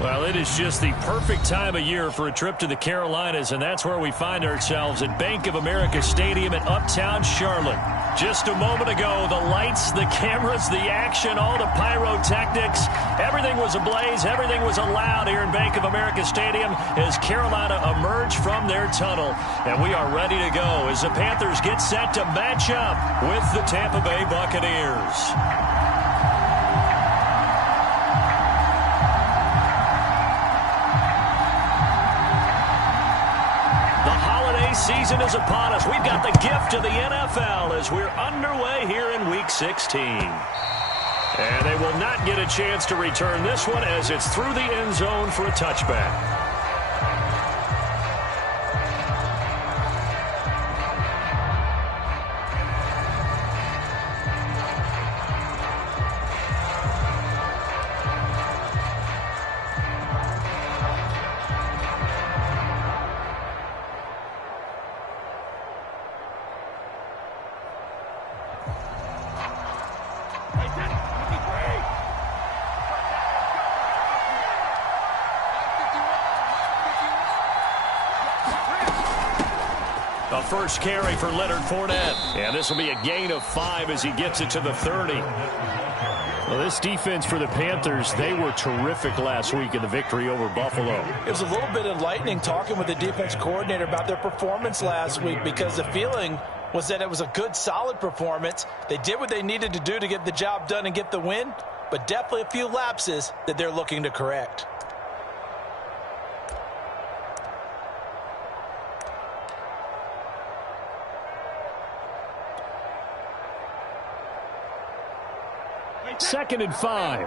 Well, it is just the perfect time of year for a trip to the Carolinas, and that's where we find ourselves at Bank of America Stadium in Uptown Charlotte. Just a moment ago, the lights, the cameras, the action, all the pyrotechnics, everything was ablaze, everything was allowed here in Bank of America Stadium as Carolina emerged from their tunnel. And we are ready to go as the Panthers get set to match up with the Tampa Bay Buccaneers. Season is upon us. We've got the gift of the NFL as we're underway here in Week 16. And they will not get a chance to return this one as it's through the end zone for a touchback. A first carry for Leonard Fournette. And this will be a gain of 5 as he gets it to the 30. Well, this defense for the Panthers, they were terrific last week in the victory over Buffalo. It was a little bit enlightening talking with the defense coordinator about their performance last week because the feeling was that it was a good, solid performance. They did what they needed to do to get the job done and get the win, but definitely a few lapses that they're looking to correct. Second and 5.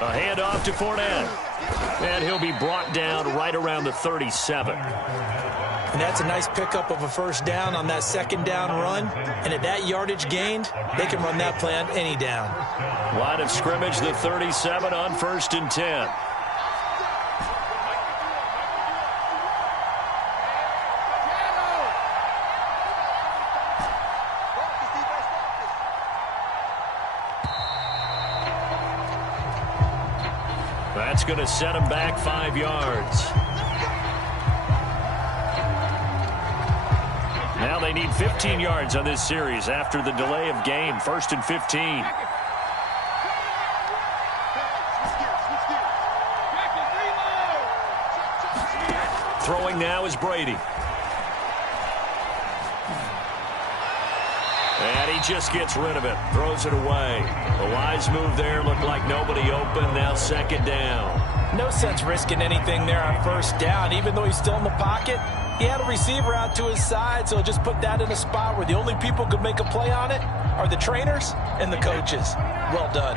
A handoff to Fournette. And he'll be brought down right around the 37. And that's a nice pickup of a first down on that second down run. And at that yardage gained, they can run that play on any down. Line of scrimmage, the 37 on 1st and 10. That's going to set him back 5 yards. Now they need 15 yards on this series after the delay of game. 1st and 15. Throwing now is Brady. And he just gets rid of it. Throws it away. A wise move there. Looked like nobody open. Now 2nd down. No sense risking anything there on 1st down. Even though he's still in the pocket, he had a receiver out to his side, so just put that in a spot where the only people who could make a play on it are the trainers and the coaches. Well done.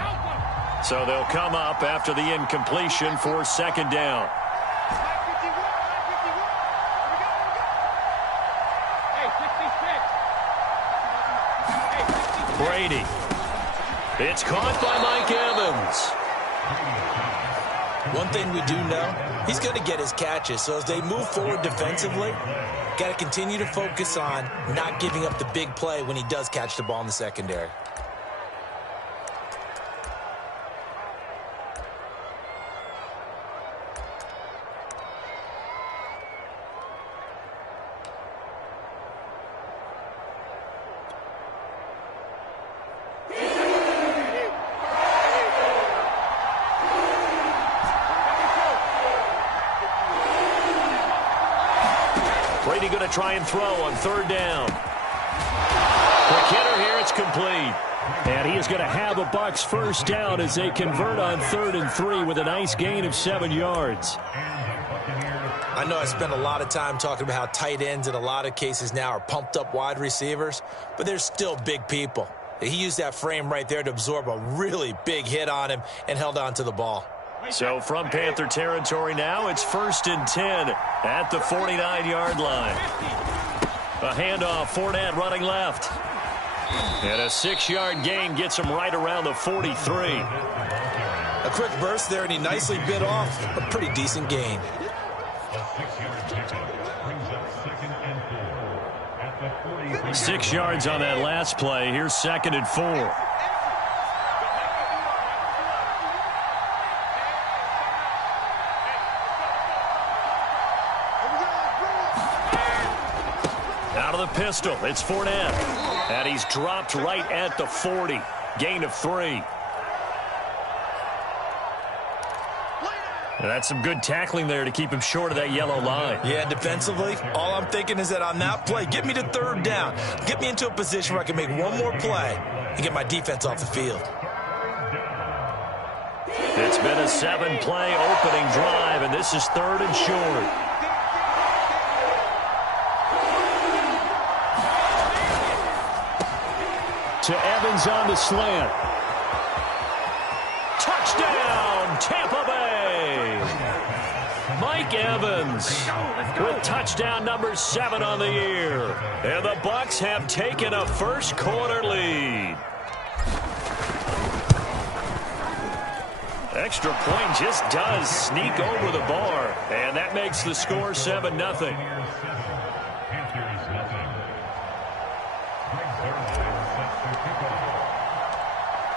So they'll come up after the incompletion for 2nd down. Brady. It's caught by Mike Evans. One thing we do know, he's going to get his catches. So as they move forward defensively, got to continue to focus on not giving up the big play when he does catch the ball in the secondary. Brady going to try and throw on 3rd down. Quick hitter here, it's complete. And he is going to have a Bucs first down as they convert on 3rd and 3 with a nice gain of 7 yards. I know I spent a lot of time talking about how tight ends in a lot of cases now are pumped up wide receivers, but they're still big people. He used that frame right there to absorb a really big hit on him and held on to the ball. So from Panther territory now, it's 1st and 10 at the 49-yard line. A handoff, Fournette running left. And a 6-yard gain gets him right around the 43. A quick burst there, and he nicely bit off a pretty decent gain. 6 yards on that last play. Here's 2nd and 4. Out of the pistol, it's Fournette. And he's dropped right at the 40. Gain of 3. And that's some good tackling there to keep him short of that yellow line. Yeah, defensively, all I'm thinking is that on that play, get me to 3rd down. Get me into a position where I can make one more play and get my defense off the field. It's been a 7-play opening drive, and this is 3rd and short. To Evans on the slant. Touchdown, Tampa Bay! Mike Evans with touchdown number 7 on the year. And the Bucs have taken a first-quarter lead. Extra point just does sneak over the bar, and that makes the score 7-0.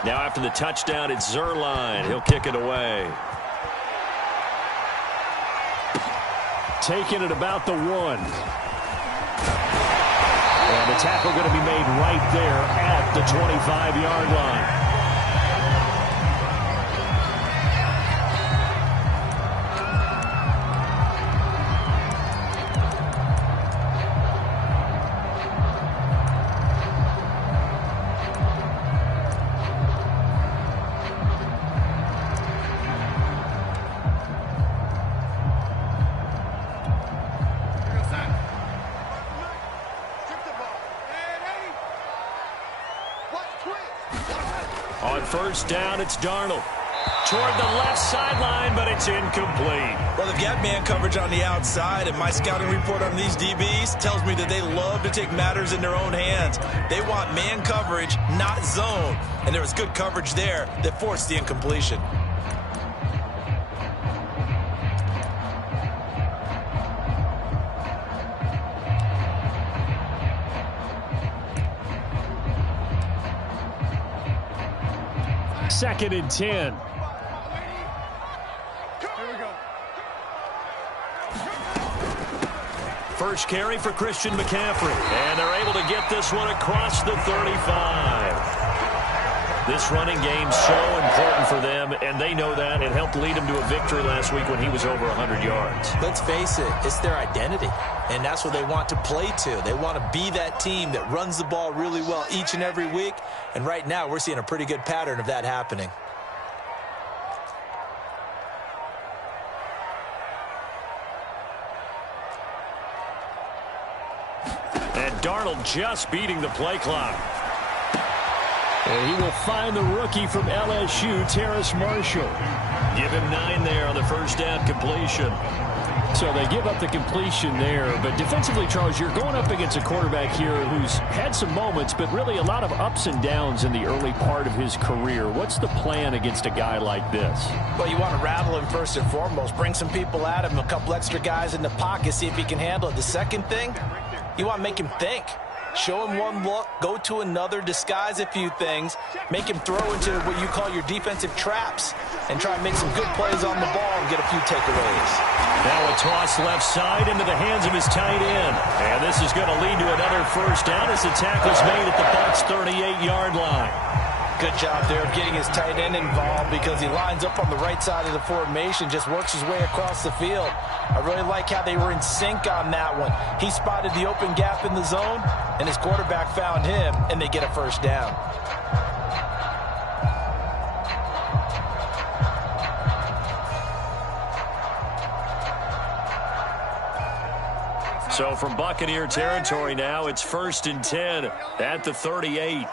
Now after the touchdown, it's Zerline. He'll kick it away. Taking it about the 1. And the tackle going to be made right there at the 25-yard line. On 1st down, it's Darnold. Toward the left sideline, but it's incomplete. Well, they've got man coverage on the outside, and my scouting report on these DBs tells me that they love to take matters in their own hands. They want man coverage, not zone. And there was good coverage there that forced the incompletion. Second and 10. First carry for Christian McCaffrey. And they're able to get this one across the 35. This running game's so important for them, and they know that. It helped lead them to a victory last week when he was over 100 yards. Let's face it, it's their identity, and that's what they want to play to. They want to be that team that runs the ball really well each and every week, and right now we're seeing a pretty good pattern of that happening. And Darnold just beating the play clock. And he will find the rookie from LSU, Terrace Marshall. Give him 9 there on the first down completion. So they give up the completion there. But defensively, Charles, you're going up against a quarterback here who's had some moments, but really a lot of ups and downs in the early part of his career. What's the plan against a guy like this? Well, you want to rattle him first and foremost. Bring some people at him, a couple extra guys in the pocket, see if he can handle it. The second thing, you want to make him think. Show him one look, go to another, disguise a few things, make him throw into what you call your defensive traps, and try and make some good plays on the ball and get a few takeaways. Now a toss left side into the hands of his tight end. And this is going to lead to another first down as the tackle's made at the Bucs' 38-yard line. Good job there of getting his tight end involved because he lines up on the right side of the formation, just works his way across the field. I really like how they were in sync on that one. He spotted the open gap in the zone, and his quarterback found him, and they get a first down. So from Buccaneer territory now, it's 1st and 10 at the 38.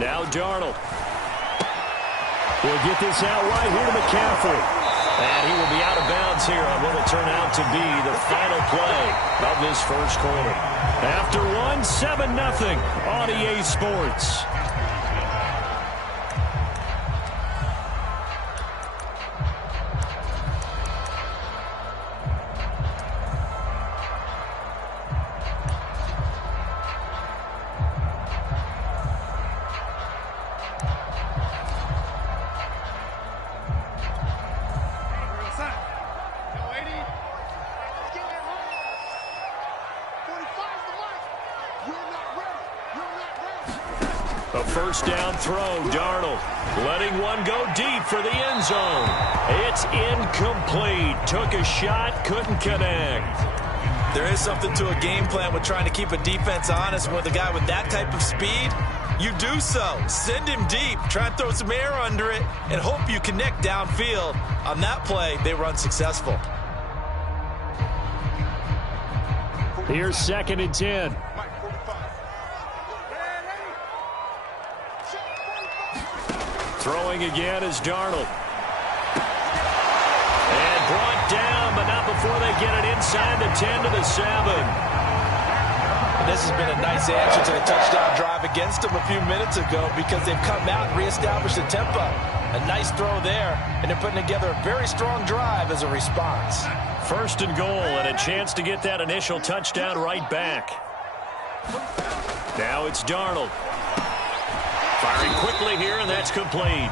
Now Darnold will get this out right here to McCaffrey. And he will be out of bounds here on what will turn out to be the final play of this first quarter. After one, 7-0 on EA Sports. A first down throw, Darnold letting one go deep for the end zone. It's incomplete. Took a shot, couldn't connect. There is something to a game plan with trying to keep a defense honest. With a guy with that type of speed, you do so. Send him deep. Try and throw some air under it and hope you connect downfield. On that play, they were unsuccessful. Here's 2nd and 10. Throwing again is Darnold. And brought down, but not before they get it inside the 10 to the 7. And this has been a nice answer to the touchdown drive against them a few minutes ago because they've come out and reestablished the tempo. A nice throw there, and they're putting together a very strong drive as a response. 1st and goal, and a chance to get that initial touchdown right back. Now it's Darnold. Firing quickly here, and that's complete.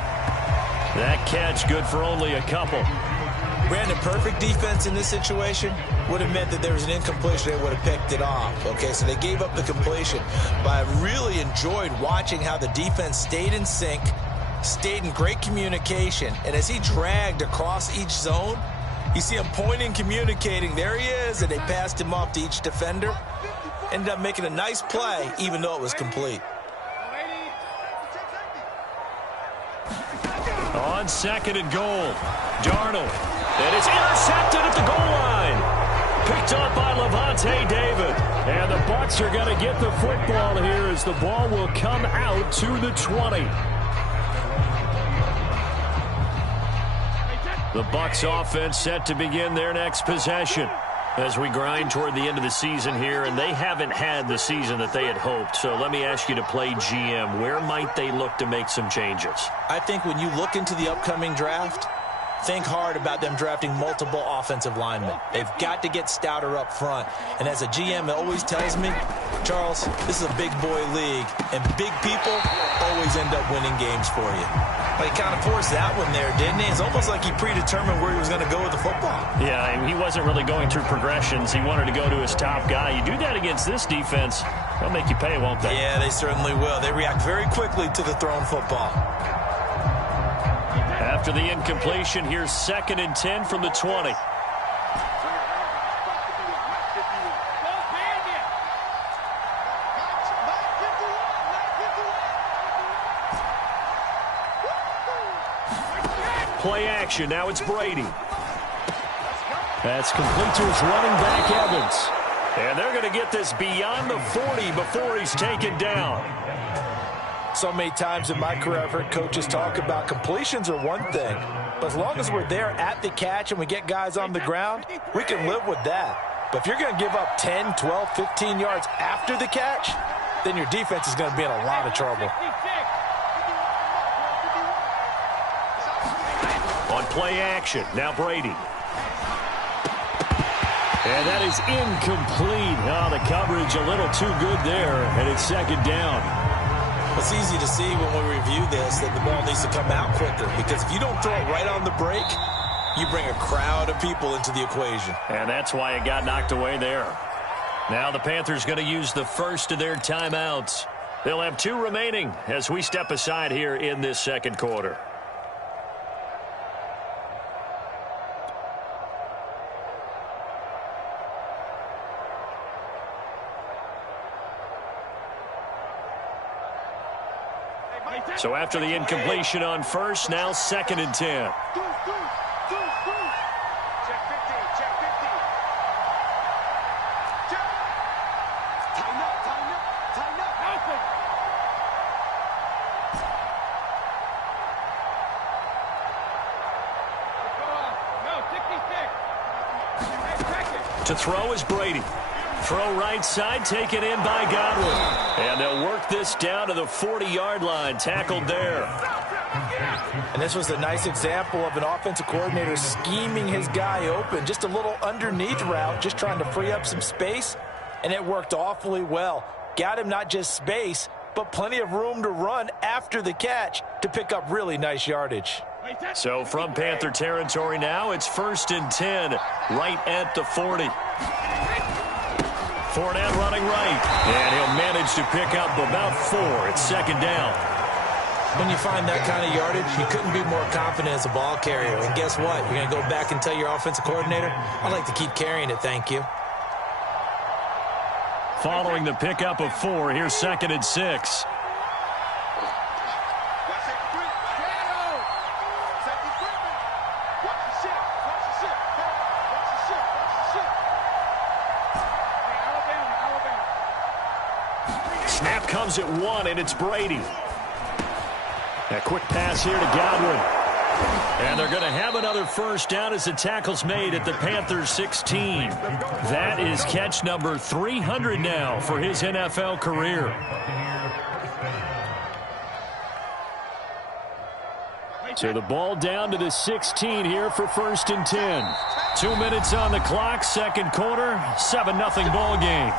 That catch good for only a couple. Brandon, perfect defense in this situation would have meant that there was an incompletion. They would have picked it off. Okay, so they gave up the completion. But I really enjoyed watching how the defense stayed in sync, stayed in great communication, and as he dragged across each zone, you see him pointing, communicating. There he is, and they passed him off to each defender. Ended up making a nice play, even though it was complete. On 2nd and goal, Darnold. And it's intercepted at the goal line. Picked up by Levante David. And the Bucs are going to get the football here as the ball will come out to the 20. The Bucs offense set to begin their next possession as we grind toward the end of the season here, and they haven't had the season that they had hoped. So let me ask you to play GM. Where might they look to make some changes? I think when you look into the upcoming draft, think hard about them drafting multiple offensive linemen. They've got to get stouter up front. And as a GM, it always tells me, Charles, this is a big boy league, and big people always end up winning games for you. Well, he kind of forced that one there, didn't he? It's almost like he predetermined where he was going to go with the football. Yeah, and he wasn't really going through progressions. He wanted to go to his top guy. You do that against this defense, they'll make you pay, won't they? Yeah, they certainly will. They react very quickly to the thrown football. After the incompletion, here's 2nd and 10 from the 20. Play action. Now it's Brady. That's complete to his running back, Evans. And they're going to get this beyond the 40 before he's taken down. So many times in my career, I've heard coaches talk about completions are one thing, but as long as we're there at the catch and we get guys on the ground, we can live with that. But if you're going to give up 10, 12, 15 yards after the catch, then your defense is going to be in a lot of trouble. On play action, now Brady. And that is incomplete. Oh, the coverage a little too good there, and it's 2nd down. It's easy to see when we review this that the ball needs to come out quicker, because if you don't throw it right on the break, you bring a crowd of people into the equation. And that's why it got knocked away there. Now the Panthers going to use the first of their timeouts. They'll have 2 remaining as we step aside here in this 2nd quarter. So after the incompletion on first, now 2nd and 10. Check 50, check 50. Check. Tighten up, tighten up, tighten up. Open. To throw is Brady. Throw right side, taken in by Godwin. And they'll work this down to the 40-yard line, tackled there. And this was a nice example of an offensive coordinator scheming his guy open. Just a little underneath route, just trying to free up some space, and it worked awfully well. Got him not just space, but plenty of room to run after the catch to pick up really nice yardage. So from Panther territory now, it's 1st and 10, right at the 40. Fournette running right, and he'll manage to pick up about 4. It's second down. When you find that kind of yardage, you couldn't be more confident as a ball carrier. And guess what? You're going to go back and tell your offensive coordinator, I'd like to keep carrying it, thank you. Following the pickup of 4, here's second and 6. Snap comes at 1, and it's Brady. A quick pass here to Godwin. And they're going to have another first down as the tackle's made at the Panthers' 16. That is catch number 300 now for his NFL career. So the ball down to the 16 here for first and 10. 2 minutes on the clock, second quarter, 7-0 ball game.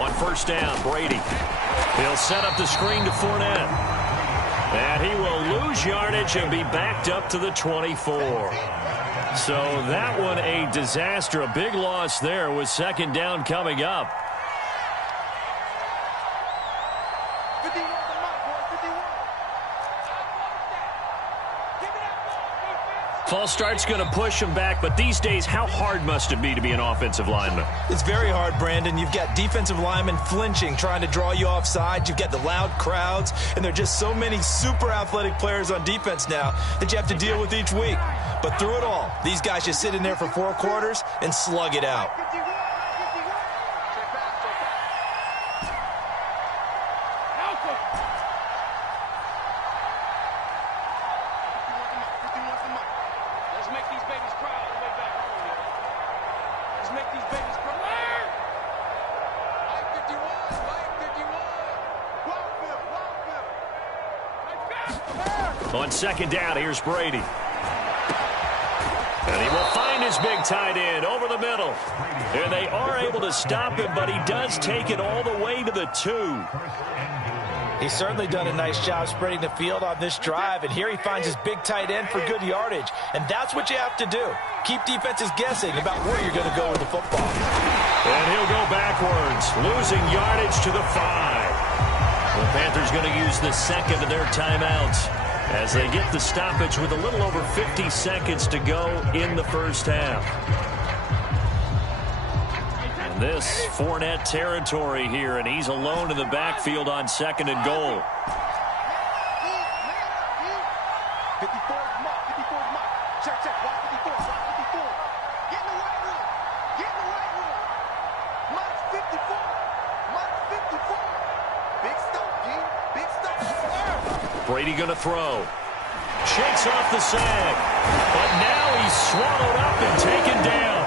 On first down, Brady. He'll set up the screen to Fournette. And he will lose yardage and be backed up to the 24. So that one a disaster. A big loss there with second down coming up. False start's going to push him back, but these days, how hard must it be to be an offensive lineman? It's very hard, Brandon. You've got defensive linemen flinching, trying to draw you off sides. You've got the loud crowds, and there are just so many super athletic players on defense now that you have to deal with each week. But through it all, these guys just sit in there for 4 quarters and slug it out. On second down, here's Brady. And he will find his big tight end over the middle. And they are able to stop him, but he does take it all the way to the 2. He's certainly done a nice job spreading the field on this drive, and here he finds his big tight end for good yardage. And that's what you have to do. Keep defenses guessing about where you're going to go with the football. And he'll go backwards, losing yardage to the 5. The Panthers going to use the second of their timeouts as they get the stoppage with a little over 50 seconds to go in the first half. And this Fournette territory here, and he's alone in the backfield on second and goal. 54 mark, 54 mark. Check, check, watch 54, watch 54. Get in the right room. Get in the right room. Mark's 54. Mark's 54. Big stop, G. Big stop. Brady going to throw. Shakes off the sag. But now he's swallowed up and taken down.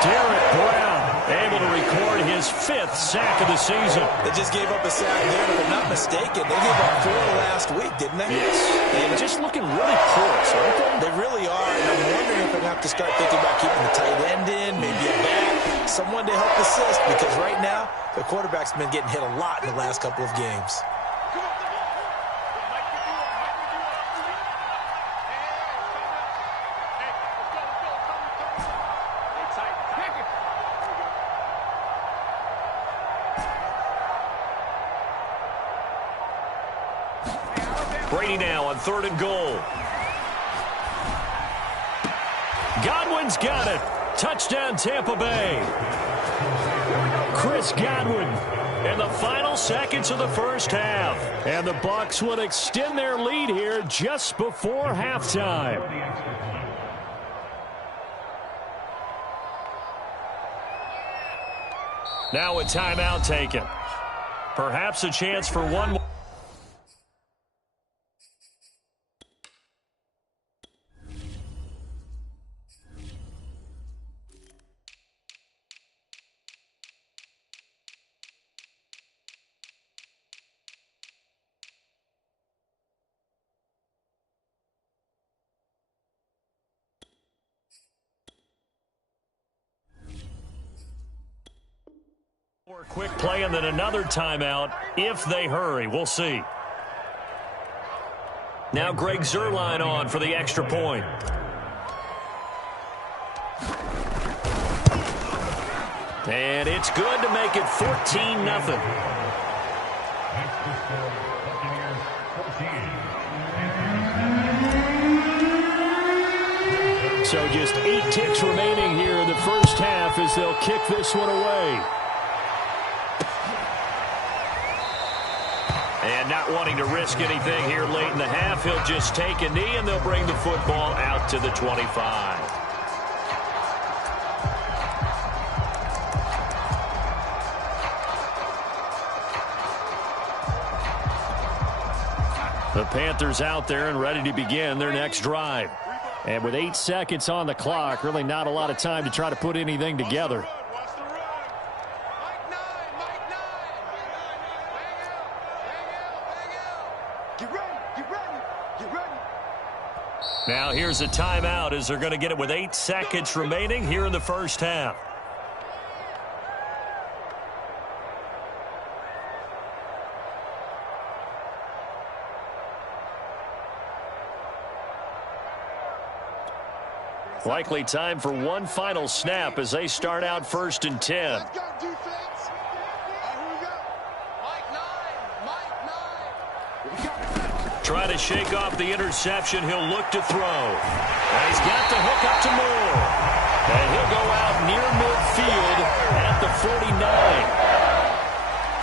Derek Brown able to record his 5th sack of the season. They just gave up a sack there, if I'm not mistaken. They gave up 4 last week, didn't they? Yes. And just looking really porous, aren't they? They really are, and I'm wondering if they're going to have to start thinking about keeping the tight end in, maybe a back, someone to help assist, because right now, their quarterback's been getting hit a lot in the last couple of games. Brady now on 3rd and goal. Godwin's got it. Touchdown, Tampa Bay. Chris Godwin in the final seconds of the first half. And the Bucs would extend their lead here just before halftime. Now a timeout taken. Perhaps a chance for one more. Quick play and then another timeout if they hurry. We'll see. Now Greg Zuerlein on for the extra point. And it's good to make it 14-0. So just 8 ticks remaining here in the first half as they'll kick this one away. And not wanting to risk anything here late in the half, he'll just take a knee and they'll bring the football out to the 25. The Panthers out there and ready to begin their next drive. And with 8 seconds on the clock, really not a lot of time to try to put anything together. Now here's a timeout as they're going to get it with 8 seconds remaining here in the first half. Likely time for one final snap as they start out 1st and 10. Let's go, defense. Here we go. Mike 9. Try to shake off the interception. He'll look to throw. And he's got the hook up to Moore. And he'll go out near midfield at the 49.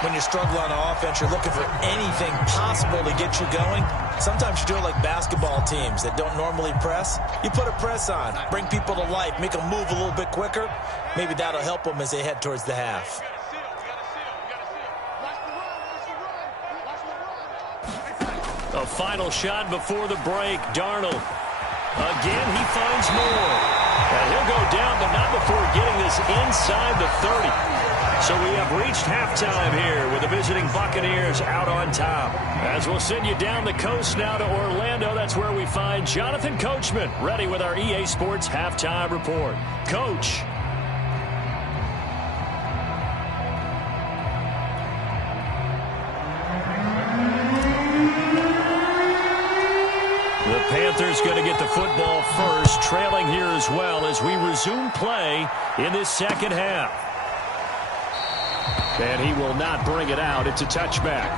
When you struggle on offense, you're looking for anything possible to get you going. Sometimes you do it like basketball teams that don't normally press. You put a press on, bring people to life, make them move a little bit quicker. Maybe that'll help them as they head towards the half. A final shot before the break. Darnold. Again, he finds Moore. And he'll go down, but not before getting this inside the 30. So we have reached halftime here with the visiting Buccaneers out on top. As we'll send you down the coast now to Orlando, that's where we find Jonathan Coachman ready with our EA Sports Halftime Report. Coach. The Panthers going to get the football first, trailing here as well as we resume play in this second half. And he will not bring it out. It's a touchback.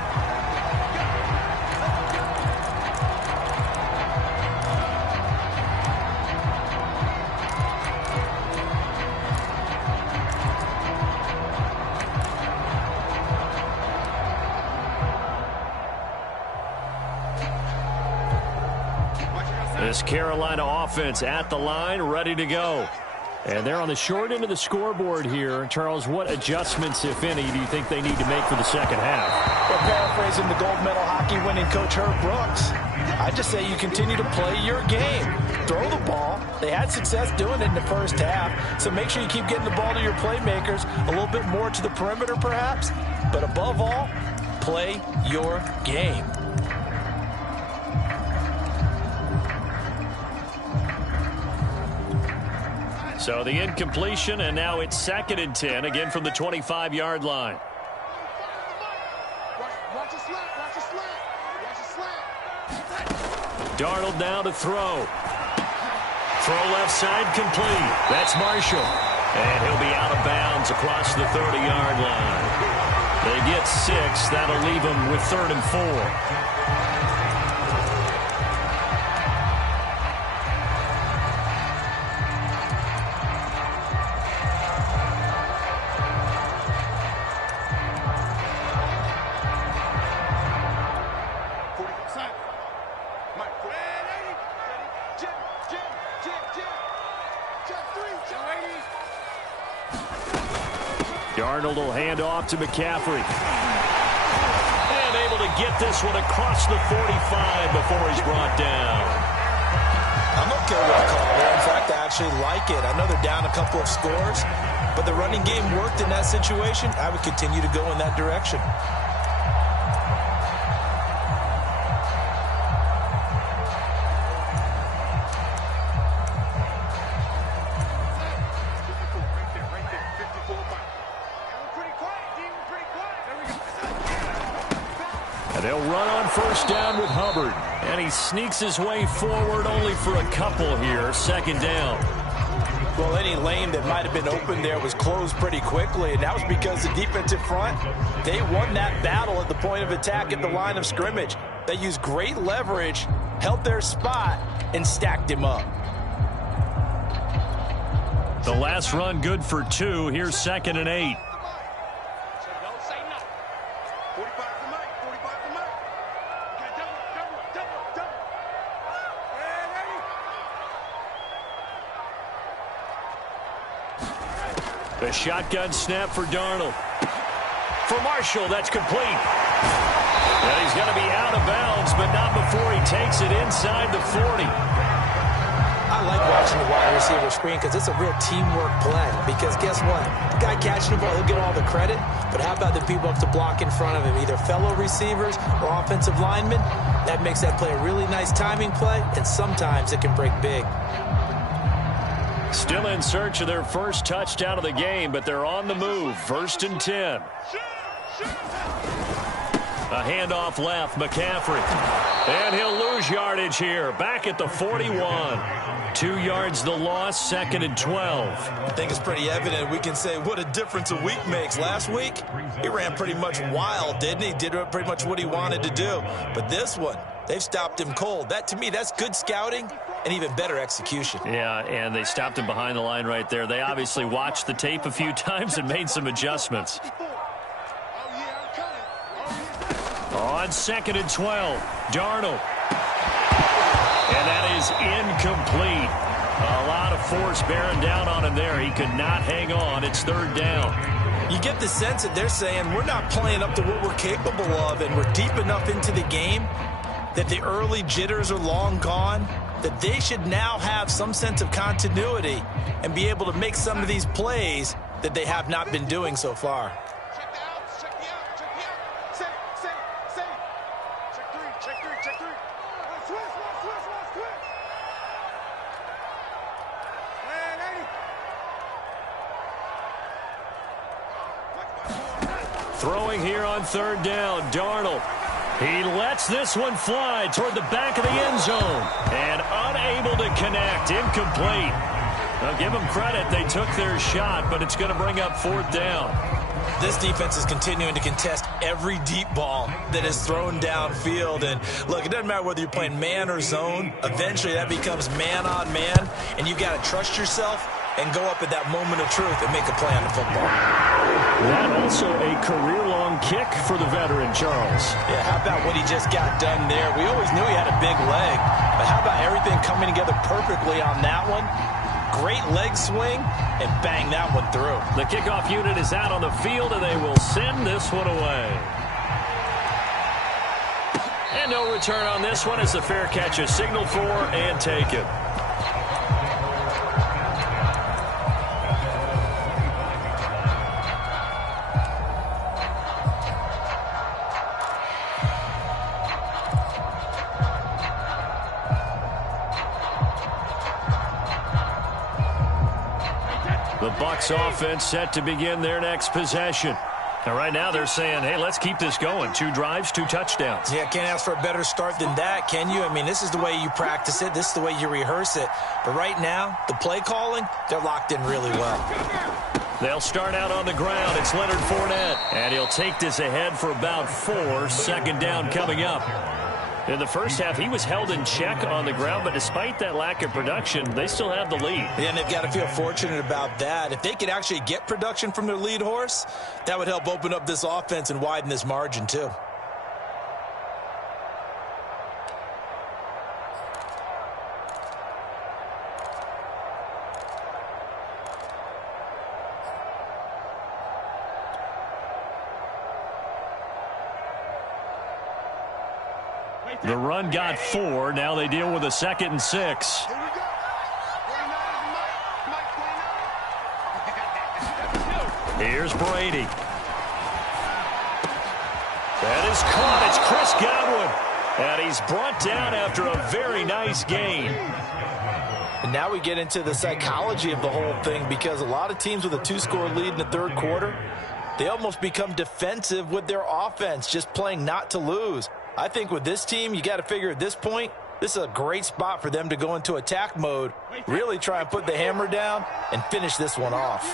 This Carolina offense at the line, ready to go. And they're on the short end of the scoreboard here. Charles, what adjustments, if any, do you think they need to make for the second half? Well, paraphrasing the gold medal hockey winning coach Herb Brooks, I just say you continue to play your game. Throw the ball. They had success doing it in the first half, so make sure you keep getting the ball to your playmakers, a little bit more to the perimeter perhaps, but above all, play your game. So the incompletion, and now it's 2nd and 10, again from the 25-yard line. Darnold now to throw. Throw left side complete. That's Marshall. And he'll be out of bounds across the 30-yard line. They get 6. That'll leave them with 3rd and 4. Darnold will hand off to McCaffrey. And able to get this one across the 45 before he's brought down. I'm okay with the call there. In fact, I actually like it. I know they're down a couple of scores, but the running game worked in that situation. I would continue to go in that direction. Pretty quiet, D. They'll run on first down with Hubbard. And he sneaks his way forward only for a couple here. Second down. Well, any lane that might have been open there was closed pretty quickly, and that was because the defensive front, they won that battle at the point of attack at the line of scrimmage. They used great leverage, held their spot, and stacked him up. The last run good for 2. Here's 2nd and 8. The shotgun snap for Darnold. For Marshall, that's complete. And he's going to be out of bounds, but not before he takes it inside the 40. I like watching the wide receiver screen because it's a real teamwork play. Because guess what? The guy catching the ball, he'll get all the credit. But how about the people up to block in front of him, either fellow receivers or offensive linemen? That makes that play a really nice timing play, and sometimes it can break big. Still in search of their first touchdown of the game, but they're on the move. 1st and 10. A handoff left, McCaffrey. And he'll lose yardage here. Back at the 41. 2 yards the loss, 2nd and 12. I think it's pretty evident. We can say what a difference a week makes. Last week, he ran pretty much wild, didn't he? Did pretty much what he wanted to do. But this one, they've stopped him cold. That, to me, that's good scouting and even better execution. Yeah, and they stopped him behind the line right there. They obviously watched the tape a few times and made some adjustments. On 2nd and 12, Darnold. And that is incomplete. A lot of force bearing down on him there. He could not hang on. It's 3rd down. You get the sense that they're saying we're not playing up to what we're capable of, and we're deep enough into the game that the early jitters are long gone, that they should now have some sense of continuity and be able to make some of these plays that they have not been doing so far. Check the outs, check the out, check the out. Say. Check three. Switch. Man, Throwing here on 3rd down, Darnold. He lets this one fly toward the back of the end zone. And unable to connect. Incomplete. Now give them credit. They took their shot, but it's going to bring up 4th down. This defense is continuing to contest every deep ball that is thrown downfield. And look, it doesn't matter whether you're playing man or zone. Eventually that becomes man on man. And you've got to trust yourself and go up at that moment of truth and make a play on the football. That also a career-long kick for the veteran, Charles. Yeah, how about what he just got done there? We always knew he had a big leg, but how about everything coming together perfectly on that one? Great leg swing, and bang that one through. The kickoff unit is out on the field, and they will send this one away. And no return on this one as the fair catch is signaled for and taken. The Bucs offense set to begin their next possession. And right now they're saying, hey, let's keep this going. 2 drives, 2 touchdowns. Yeah, can't ask for a better start than that, can you? I mean, this is the way you practice it. This is the way you rehearse it. But right now, the play calling, they're locked in really well. They'll start out on the ground. It's Leonard Fournette. And he'll take this ahead for about 4. 2nd down coming up. In the first half, he was held in check on the ground, but despite that lack of production, they still have the lead. Yeah, and they've got to feel fortunate about that. If they could actually get production from their lead horse, that would help open up this offense and widen this margin too. The run got 4. Now they deal with a 2nd and 6. Here we go. 49 is Mike. Here's Brady. That is caught. It's Chris Godwin. And he's brought down after a very nice gain. And now we get into the psychology of the whole thing, because a lot of teams with a 2-score lead in the 3rd quarter, they almost become defensive with their offense, just playing not to lose. I think with this team, you got to figure at this point, this is a great spot for them to go into attack mode, really try and put the hammer down and finish this one off.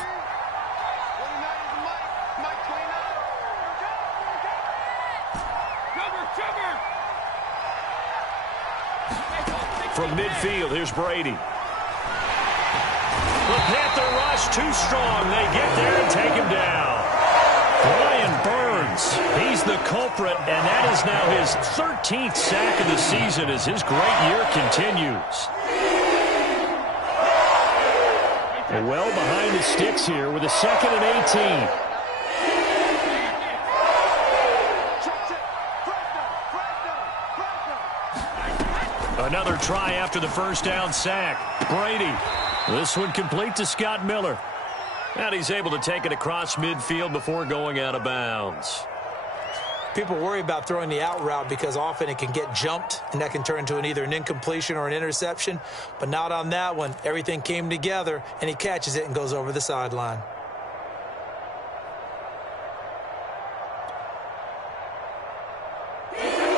From midfield, here's Brady. The Panther rush too strong. They get there and take him down. Brian Burns, he's the culprit, and that is now his 13th sack of the season as his great year continues. Well behind the sticks here with a 2nd and 18. Another try after the first down sack. Brady. This one complete to Scott Miller. And he's able to take it across midfield before going out of bounds. People worry about throwing the out route because often it can get jumped, and that can turn into either an incompletion or an interception. But not on that one. Everything came together, and he catches it and goes over the sideline.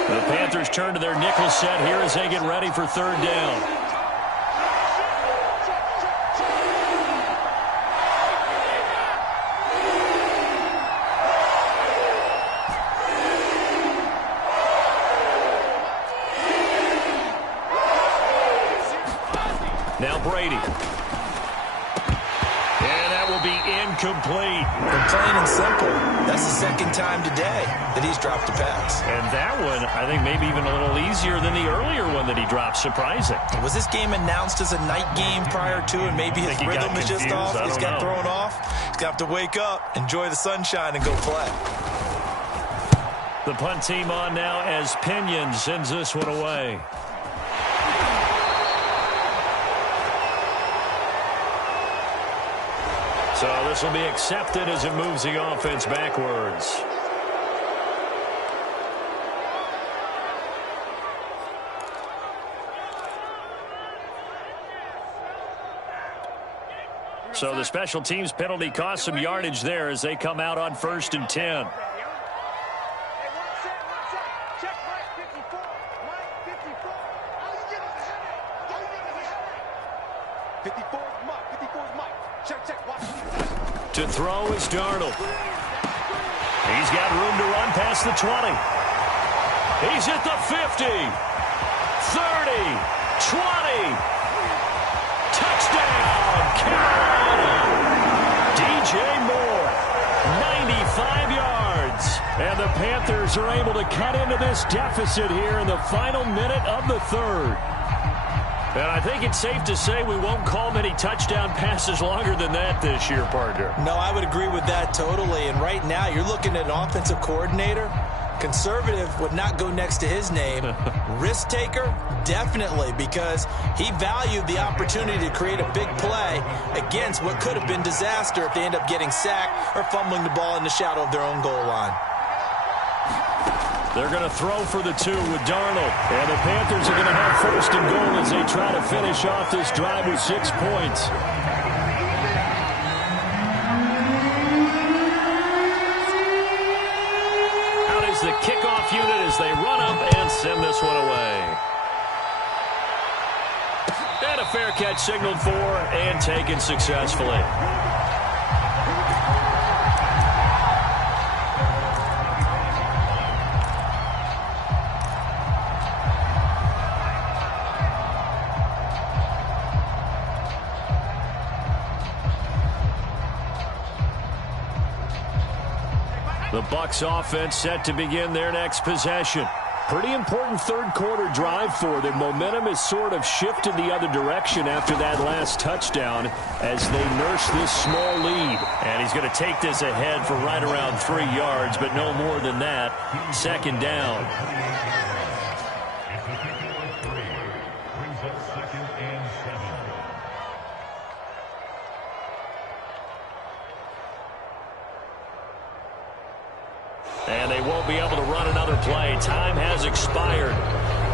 The Panthers turn to their nickel set here as they get ready for 3rd down. Now Brady. And that will be incomplete. Plain and simple. That's the 2nd time today that he's dropped a pass. And that one, I think, maybe even a little easier than the earlier one that he dropped. Surprising. Was this game announced as a night game prior to, and maybe his rhythm is just off? He's got thrown off. He's got to wake up, enjoy the sunshine, and go play. The punt team on now as Pinion sends this one away. So this will be accepted as it moves the offense backwards. So the special teams penalty cost some yardage there as they come out on 1st and 10. To throw is Darnold. He's got room to run past the 20. He's at the 50. 30. 20. Touchdown, Carolina. DJ Moore, 95 yards. And the Panthers are able to cut into this deficit here in the final minute of the 3rd. And I think it's safe to say we won't call many touchdown passes longer than that this year, partner. No, I would agree with that totally. And right now, you're looking at an offensive coordinator. Conservative would not go next to his name. Risk taker, definitely, because he valued the opportunity to create a big play against what could have been disaster if they end up getting sacked or fumbling the ball in the shadow of their own goal line. They're going to throw for the 2 with Darnold. And the Panthers are going to have 1st and goal as they try to finish off this drive with 6 points. Out is the kickoff unit as they run up and send this one away. And a fair catch signaled for and taken successfully. The Bucs offense set to begin their next possession. Pretty important 3rd quarter drive for them. Momentum has sort of shifted the other direction after that last touchdown as they nurse this small lead. And he's going to take this ahead for right around 3 yards, but no more than that. 2nd down. And they won't be able to run another play. Time has expired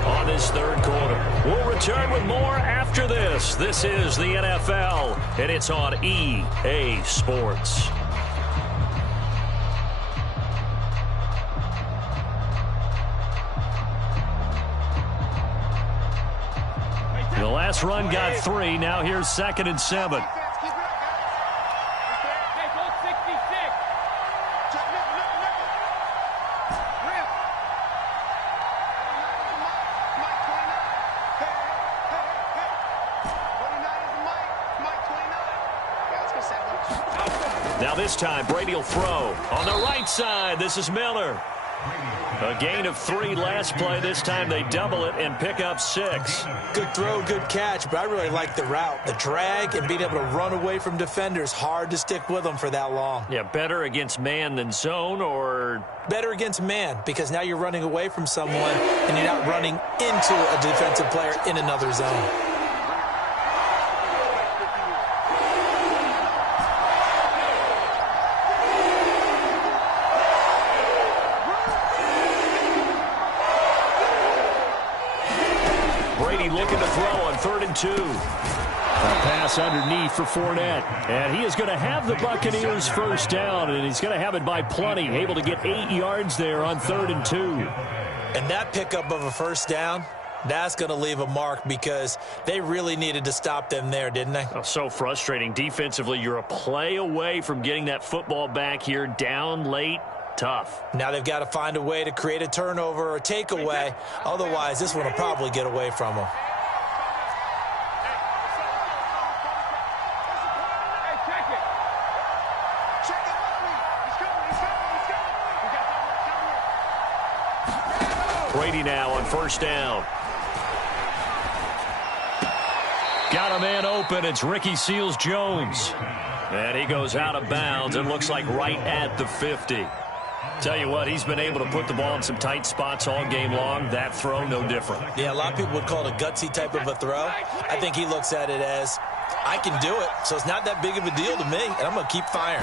on this 3rd quarter. We'll return with more after this. This is the NFL, and it's on EA Sports. Last run got 3. Now here's 2nd and 7. Now this time, Brady will throw. On the right side, this is Miller. A gain of 3 last play. This time they double it and pick up 6. Good throw, good catch, but I really like the route. The drag and being able to run away from defenders. Hard to stick with them for that long. Yeah, better against man than zone, or? Better against man, because now you're running away from someone and you're not running into a defensive player in another zone. Looking to throw on 3rd and 2. A pass underneath for Fournette. And he is going to have the Buccaneers first down, and he's going to have it by plenty. Able to get 8 yards there on 3rd and 2. And that pickup of a first down, that's going to leave a mark because they really needed to stop them there, didn't they? Oh, so frustrating. Defensively, you're a play away from getting that football back here down late. Tough. Now they've got to find a way to create a turnover or takeaway. Otherwise, this one will probably get away from them. Brady now on 1st down. Got a man open. It's Ricky Seals-Jones. And he goes out of bounds. It looks like right at the 50. Tell you what, he's been able to put the ball in some tight spots all game long. That throw, no different. Yeah, a lot of people would call it a gutsy type of a throw. I think he looks at it as, I can do it, so it's not that big of a deal to me, and I'm going to keep firing.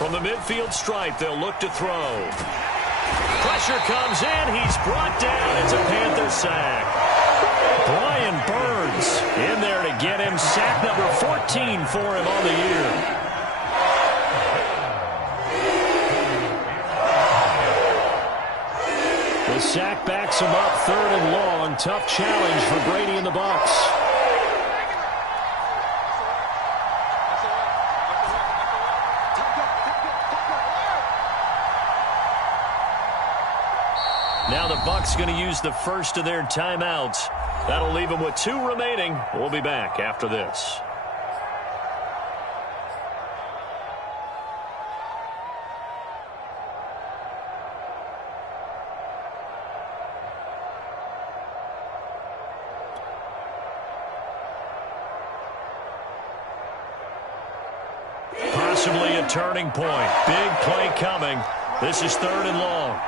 From the midfield stripe, they'll look to throw. Pressure comes in. He's brought down. It's a Panther sack. Brian Burns in there to get him. Sack number 14 for him on the year. The sack backs him up 3rd and long. Tough challenge for Brady and the Bucs. Now the Bucs going to use the first of their timeouts. That'll leave them with 2 remaining. We'll be back after this. Possibly a turning point. Big play coming. This is 3rd and long.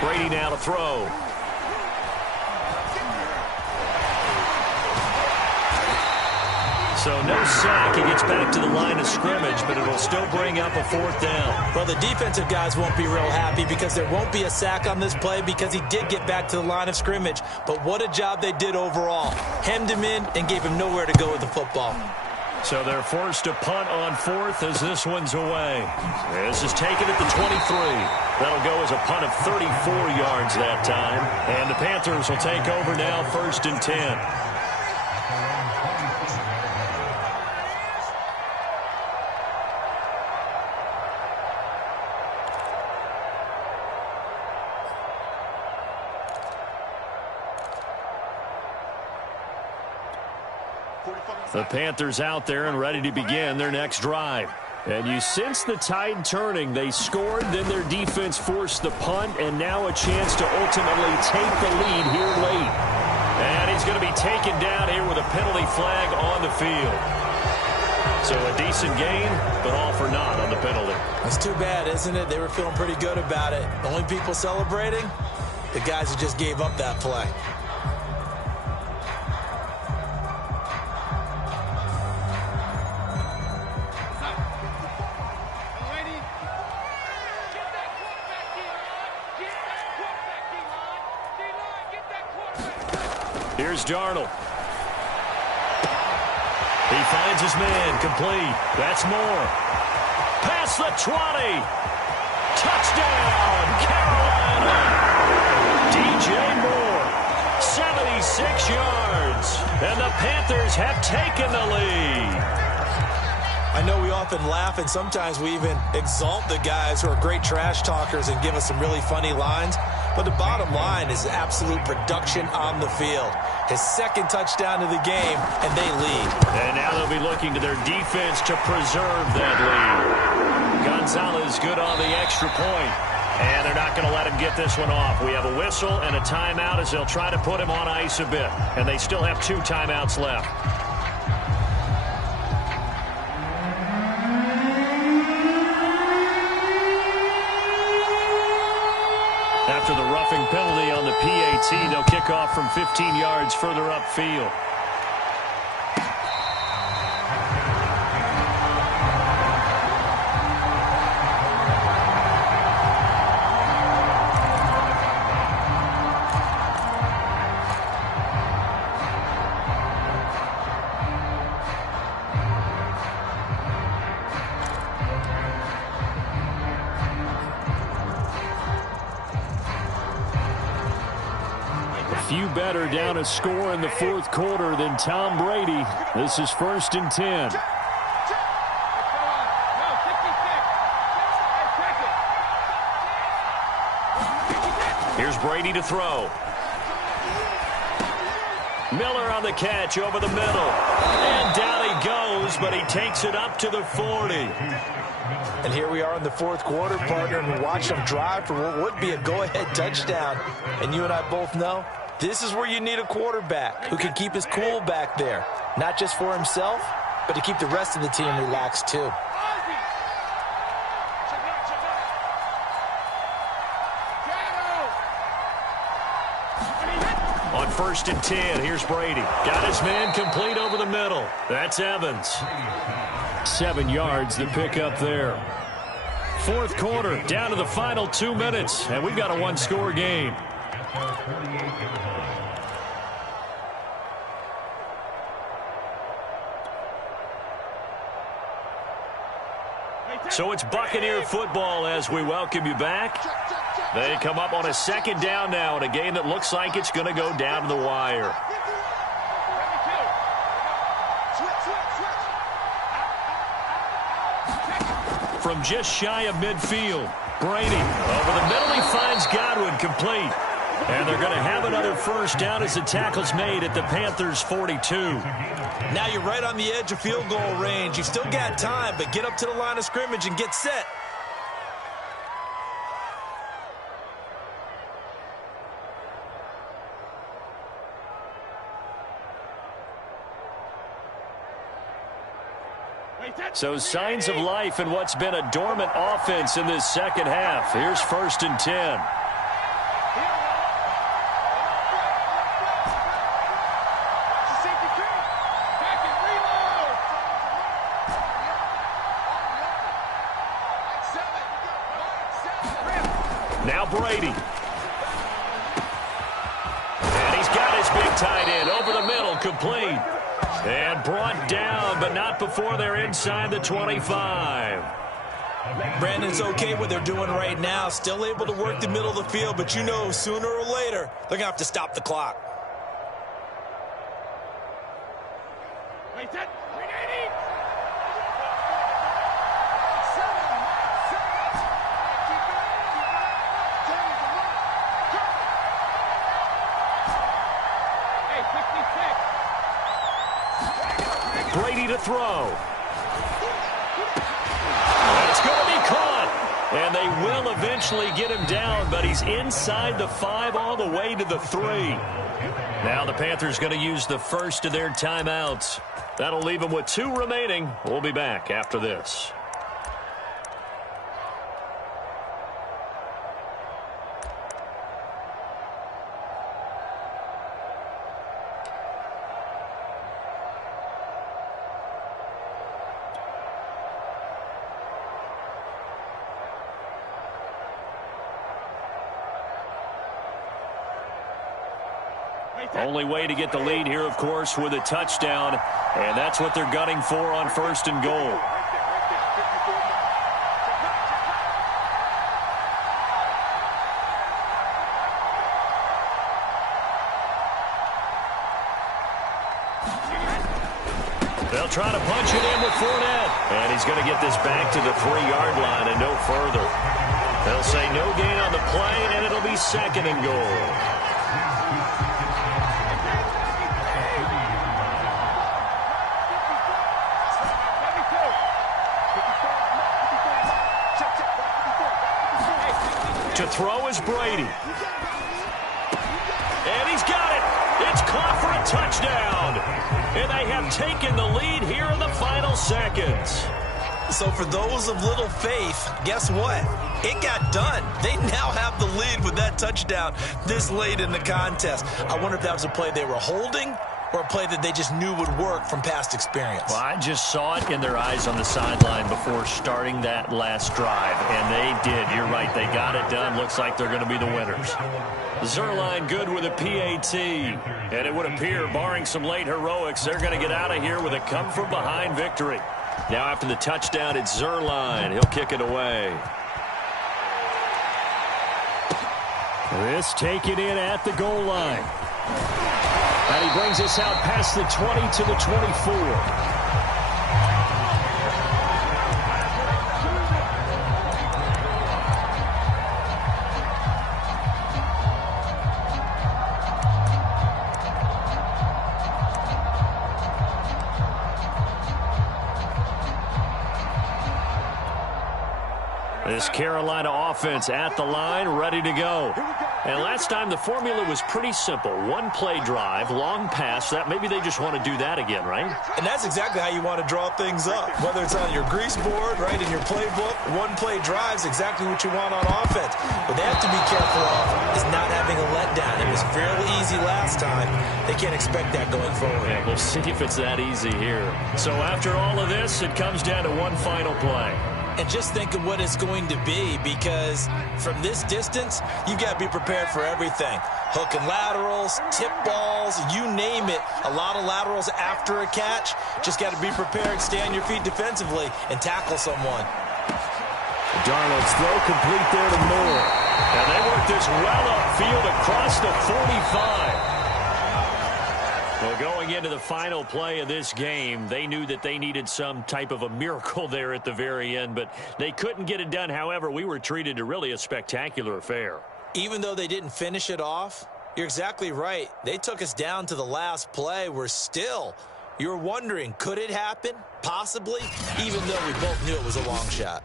Brady now to throw. So no sack. He gets back to the line of scrimmage, but it'll still bring up a 4th down. Well, the defensive guys won't be real happy because there won't be a sack on this play because he did get back to the line of scrimmage. But what a job they did overall. Hemmed him in and gave him nowhere to go with the football. So they're forced to punt on 4th as this one's away. This is taken at the 23. That'll go as a punt of 34 yards that time. And the Panthers will take over now 1st and 10. The Panthers out there and ready to begin their next drive. And you sense the tide turning. They scored, then their defense forced the punt, and now a chance to ultimately take the lead here late. And he's going to be taken down here with a penalty flag on the field. So a decent gain, but all for naught on the penalty. It's too bad, isn't it? They were feeling pretty good about it. The only people celebrating, the guys who just gave up that play. Here's Darnold. He finds his man, complete. That's Moore. Past the 20. Touchdown, Carolina. DJ Moore, 76 yards. And the Panthers have taken the lead. I know we often laugh, and sometimes we even exalt the guys who are great trash talkers and give us some really funny lines. But the bottom line is absolute production on the field. His second touchdown of the game, and they lead. And now they'll be looking to their defense to preserve that lead. Gonzalez good on the extra point. And they're not going to let him get this one off. We have a whistle and a timeout as they'll try to put him on ice a bit. And they still have 2 timeouts left. After the roughing penalty on the PAT, they'll kick off from 15 yards further upfield. Few better down a score in the fourth quarter than Tom Brady. This is 1st and 10. Here's Brady to throw. Miller on the catch over the middle. And down he goes, but he takes it up to the 40. And here we are in the fourth quarter, partner, and we watch them drive for what would be a go-ahead touchdown. And you and I both know this is where you need a quarterback who can keep his cool back there, not just for himself, but to keep the rest of the team relaxed too. On 1st and 10, here's Brady. Got his man complete over the middle. That's Evans. 7 yards the pick up there. Fourth quarter, down to the final 2 minutes, and we've got a one-score game. So it's Buccaneer football as we welcome you back. They come up on a second down now in a game that looks like it's going to go down to the wire. From just shy of midfield, Brady over the middle. He finds Godwin complete. And they're going to have another first down as the tackle's made at the Panthers' 42. Now you're right on the edge of field goal range. You've still got time, but get up to the line of scrimmage and get set. So signs of life in what's been a dormant offense in this second half. Here's 1st and 10. Now Brady. And he's got his big tight end over the middle, complete. And brought down, but not before they're inside the 25. Brandon, it's okay what they're doing right now. Still able to work the middle of the field, but you know sooner or later they're going to have to stop the clock. Brady to throw. It's going to be caught. And they will eventually get him down, but he's inside the 5 all the way to the 3. Now the Panthers going to use the first of their timeouts. That'll leave them with 2 remaining. We'll be back after this. Only way to get the lead here, of course, with a touchdown, and that's what they're gunning for on 1st and goal. They'll try to punch it in with Fournette. And he's going to get this back to the 3-yard line and no further. They'll say no gain on the play, and it'll be 2nd and goal. To throw is Brady. And he's got it. It's caught for a touchdown. And they have taken the lead here in the final seconds. So for those of little faith, guess what? It got done. They now have the lead with that touchdown this late in the contest. I wonder if that was a play they were holding or a play that they just knew would work from past experience. Well, I just saw it in their eyes on the sideline before starting that last drive, and they did. You're right. They got it done. Looks like they're going to be the winners. Zuerlein good with a PAT, and it would appear, barring some late heroics, they're going to get out of here with a come-from-behind victory. Now after the touchdown, it's Zuerlein. He'll kick it away. This taken in at the goal line. And he brings us out past the 20 to the 24. This Carolina offense at the line, ready to go. And last time the formula was pretty simple. One play drive, long pass. That maybe they just want to do that again, right? And that's exactly how you want to draw things up. Whether it's on your grease board, right, in your playbook, one play drive is exactly what you want on offense. What they have to be careful of is not having a letdown. It was fairly easy last time. They can't expect that going forward. Yeah, we'll see if it's that easy here. So after all of this, it comes down to one final play. And just think of what it's going to be, because from this distance, you've got to be prepared for everything. Hook and laterals, tip balls, you name it. A lot of laterals after a catch. Just got to be prepared, stay on your feet defensively, and tackle someone. Darnold's throw complete there to Moore. And they work this well upfield across the 45. Well, going into the final play of this game, they knew that they needed some type of a miracle there at the very end, but they couldn't get it done. However, we were treated to really a spectacular affair. Even though they didn't finish it off, you're exactly right. They took us down to the last play. We're still, you're wondering, could it happen? Possibly, even though we both knew it was a long shot.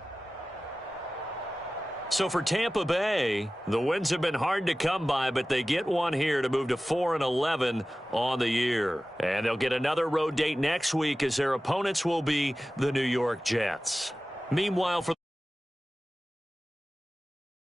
So for Tampa Bay, the wins have been hard to come by, but they get one here to move to 4-11 on the year. And they'll get another road date next week as their opponents will be the New York Jets. Meanwhile, for